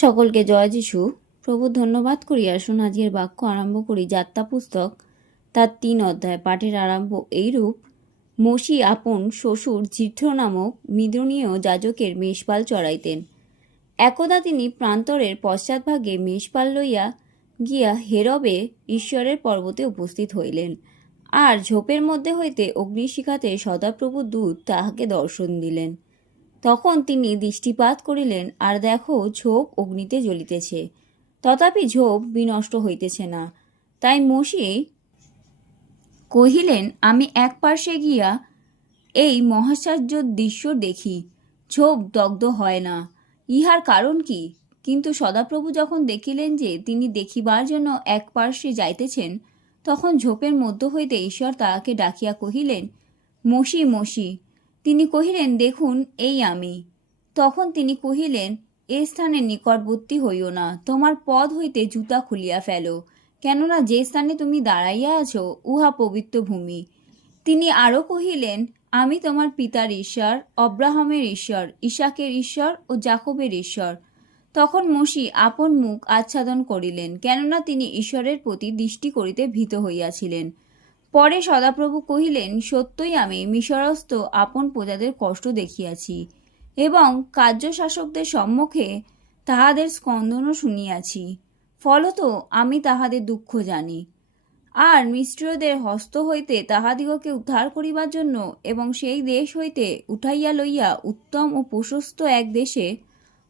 সকলকে জয় যিশু। প্রভু ধন্যবাদ করি। আসুন আজকের বাক্য আরম্ভ করি। যাত্রা পুস্তক তার ৩ অধ্যায়। পাঠের আরম্ভ এইরূপ। মসি আপন শ্বশুর জিঠ্র নামক মিদ্রনীয় যাজকের মেষপাল চড়াইতেন। একদা তিনি প্রান্তরের পশ্চাৎভাগে মেষপাল লইয়া গিয়া হেরবে ঈশ্বরের পর্বতে উপস্থিত হইলেন। আর ঝোপের মধ্যে হইতে অগ্নিশিখাতে সদাপ্রভু দূত তাহাকে দর্শন দিলেন। তখন তিনি দৃষ্টিপাত করিলেন, আর দেখো, ঝোপ অগ্নিতে জ্বলিতেছে, তথাপি ঝোপ বিনষ্ট হইতেছে না। তাই মসি কহিলেন, আমি এক পার্শ্বে গিয়া এই মহাশ্চর্য দৃশ্য দেখি, ঝোপ দগ্ধ হয় না, ইহার কারণ কি? কিন্তু সদাপ্রভু যখন দেখিলেন যে তিনি দেখিবার জন্য এক পার্শ্বে যাইতেছেন, তখন ঝোপের মধ্য হইতে ঈশ্বর তাহাকে ডাকিয়া কহিলেন, মসি, মসি। তিনি কহিলেন, দেখুন, এই আমি। তখন তিনি কহিলেন, এ স্থানের নিকটবর্তী হইও না, তোমার পদ হইতে জুতা খুলিয়া ফেলো, কেননা যে স্থানে তুমি দাঁড়াইয়া আছো উহা পবিত্র ভূমি। তিনি আরও কহিলেন, আমি তোমার পিতার ঈশ্বর, অব্রাহামের ঈশ্বর, ইসাকের ঈশ্বর ও যাকবের ঈশ্বর। তখন মসি আপন মুখ আচ্ছাদন করিলেন, কেননা তিনি ঈশ্বরের প্রতি দৃষ্টি করিতে ভীত হইয়াছিলেন। পরে সদাপ্রভু কহিলেন, সত্যই আমি মিশরস্থ আপন প্রজাদের কষ্ট দেখিয়াছি এবং কার্যশাসকদের সম্মুখে তাহাদের স্কন্দনও শুনিয়াছি। ফলত আমি তাহাদের দুঃখ জানি। আর মিস্রীয়দের হস্ত হইতে তাহাদিগকে উদ্ধার করিবার জন্য এবং সেই দেশ হইতে উঠাইয়া লইয়া উত্তম ও প্রশস্ত এক দেশে,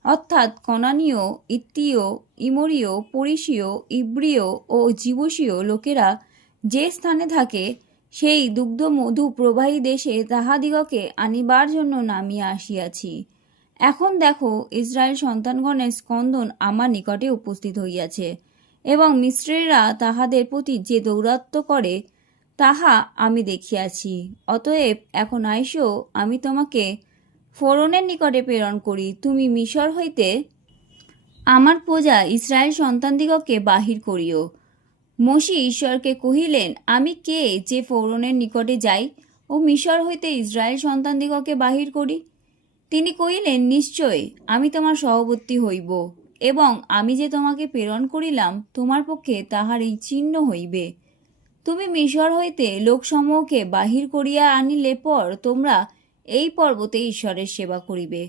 অর্থাৎ কনানীয়, ইত্তীয়, ইমরীয়, পরিসীয়, ইব্রীয় ও জীবুসীয় লোকেরা যে স্থানে থাকে, সেই দুগ্ধ মধু প্রবাহী দেশে তাহাদিগকে আনিবার জন্য নামিয়া আসিয়াছি। এখন দেখো, ইসরায়েল সন্তানগণের স্কন্দন আমার নিকটে উপস্থিত হইয়াছে, এবং মিস্রীয়রা তাহাদের প্রতি যে দৌরাত্ম্য করে তাহা আমি দেখিয়াছি। অতএব এখন আইসো, আমি তোমাকে ফোরনের নিকটে প্রেরণ করি, তুমি মিশর হইতে আমার প্রজা ইসরায়েল সন্তানদিগকে বাহির করিও। মসি ঈশ্বরকে কহিলেন, আমি কে যে ফোরনের নিকটে যাই ও মিশর হইতে ইসরায়েল সন্তানদিগকে বাহির করি? তিনি কহিলেন, নিশ্চয় আমি তোমার সহবর্তী হইব, এবং আমি যে তোমাকে প্রেরণ করিলাম তোমার পক্ষে তাহার এই চিহ্ন হইবে। তুমি মিশর হইতে লোকসমূহকে বাহির করিয়া আনিলে পর তোমরা এই পর্বতে ঈশ্বরের সেবা করিবে।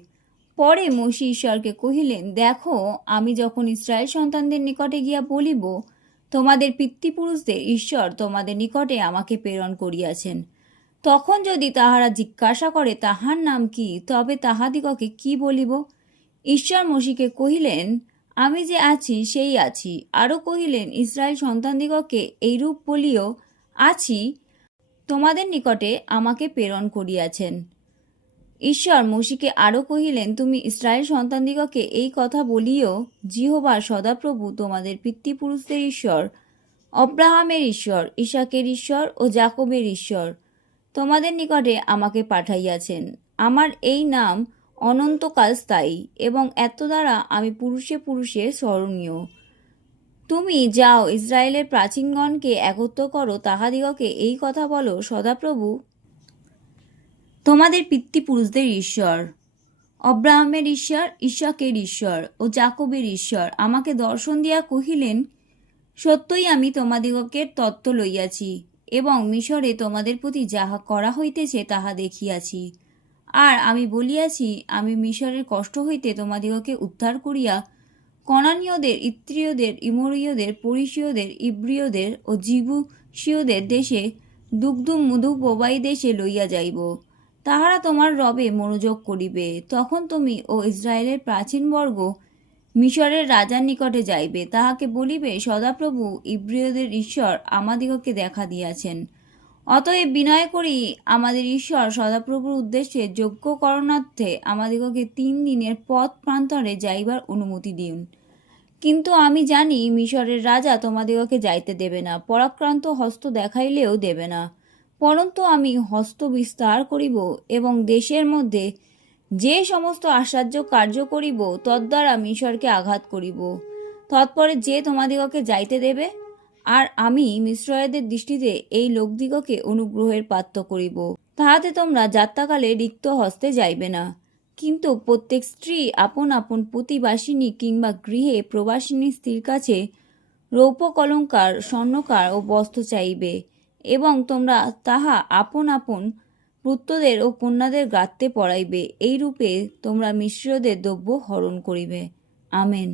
পরে মসি ঈশ্বরকে কহিলেন, দেখো, আমি যখন ইসরায়েল সন্তানদের নিকটে গিয়া বলিব, তোমাদের পিতৃপুরুষদের ঈশ্বর তোমাদের নিকটে আমাকে প্রেরণ করিয়াছেন, তখন যদি তাহারা জিজ্ঞাসা করে তাহার নাম কি, তবে তাহাদিগকে কি বলিব? ঈশ্বর মসিকে কহিলেন, আমি যে আছি সেই আছি। আরও কহিলেন, ইসরায়েল সন্তানদিগকে এইরূপ বলিও, আছি, তোমাদের নিকটে আমাকে প্রেরণ করিয়াছেন। ঈশ্বর মসিকে আরও কহিলেন, তুমি ইসরায়েল সন্তানদিগকে এই কথা বলিও, জিহোবা সদাপ্রভু তোমাদের পিতৃপুরুষদের ঈশ্বর, অব্রাহামের ঈশ্বর, ইসাকের ঈশ্বর ও যাকবের ঈশ্বর তোমাদের নিকটে আমাকে পাঠাইয়াছেন। আমার এই নাম অনন্তকাল স্থায়ী, এবং এত দ্বারা আমি পুরুষে পুরুষে স্মরণীয়। তুমি যাও, ইসরায়েলের প্রাচীনগণকে একত্র করো, তাহাদিগকে এই কথা বলো, সদাপ্রভু তোমাদের পিতৃপুরুষদের ঈশ্বর, অব্রাহামের ঈশ্বর, ইসাকের ঈশ্বর ও যাকবের ঈশ্বর আমাকে দর্শন দিয়া কহিলেন, সত্যই আমি তোমাদিগকে তত্ত্ব লইয়াছি, এবং মিশরে তোমাদের প্রতি যাহা করা হইতেছে তাহা দেখিয়াছি। আর আমি বলিয়াছি, আমি মিশরের কষ্ট হইতে তোমাদিগকে উদ্ধার করিয়া কনানীয়দের, ইত্রীয়দের, ইমরীয়দের, পরিসীয়দের, ইব্রীয়দের ও জীবুসীয়দের দেশে, দুগ্ধ মধু প্রবাহী দেশে লইয়া যাইব। তাহারা তোমার রবে মনোযোগ করিবে। তখন তুমি ও ইসরায়েলের প্রাচীনবর্গ মিশরের রাজার নিকটে যাইবে, তাহাকে বলিবে, সদাপ্রভু ইব্রীয়দের ঈশ্বর আমাদিগকে দেখা দিয়াছেন। অতএব বিনয় করি আমাদের ঈশ্বর সদাপ্রভুর উদ্দেশ্যে যোগ্য করণার্থে আমাদিগকে 3 দিনের পথ প্রান্তরে যাইবার অনুমতি দিন। কিন্তু আমি জানি মিশরের রাজা তোমাদিগকে যাইতে দেবে না, পরাক্রান্ত হস্ত দেখাইলেও দেবে না। পরন্তু আমি হস্ত বিস্তার করিব এবং দেশের মধ্যে যে সমস্ত আশ্চর্য কার্য করিব তদ্বারা মিশরকে আঘাত করিব। তৎপরে যে তোমাদিগকে যাইতে দেবে, আর আমি মিস্রীয়দের দৃষ্টিতে এই লোকদিগকে অনুগ্রহের পাত্র করিব, তাহাতে তোমরা যাত্রাকালে রিক্ত হস্তে যাইবে না। কিন্তু প্রত্যেক স্ত্রী আপন আপন প্রতিবাসিনী কিংবা গৃহে প্রবাসিনী স্ত্রীর কাছে রৌপ্য কলঙ্কার, স্বর্ণকার ও বস্ত্র চাইবে, এবং তোমরা তাহা আপন আপন পুত্রদের ও কন্যাদের গাত্রে পরাইবে। এইরূপে তোমরা মিশ্রদের দ্রব্য হরণ করিবে। আমেন।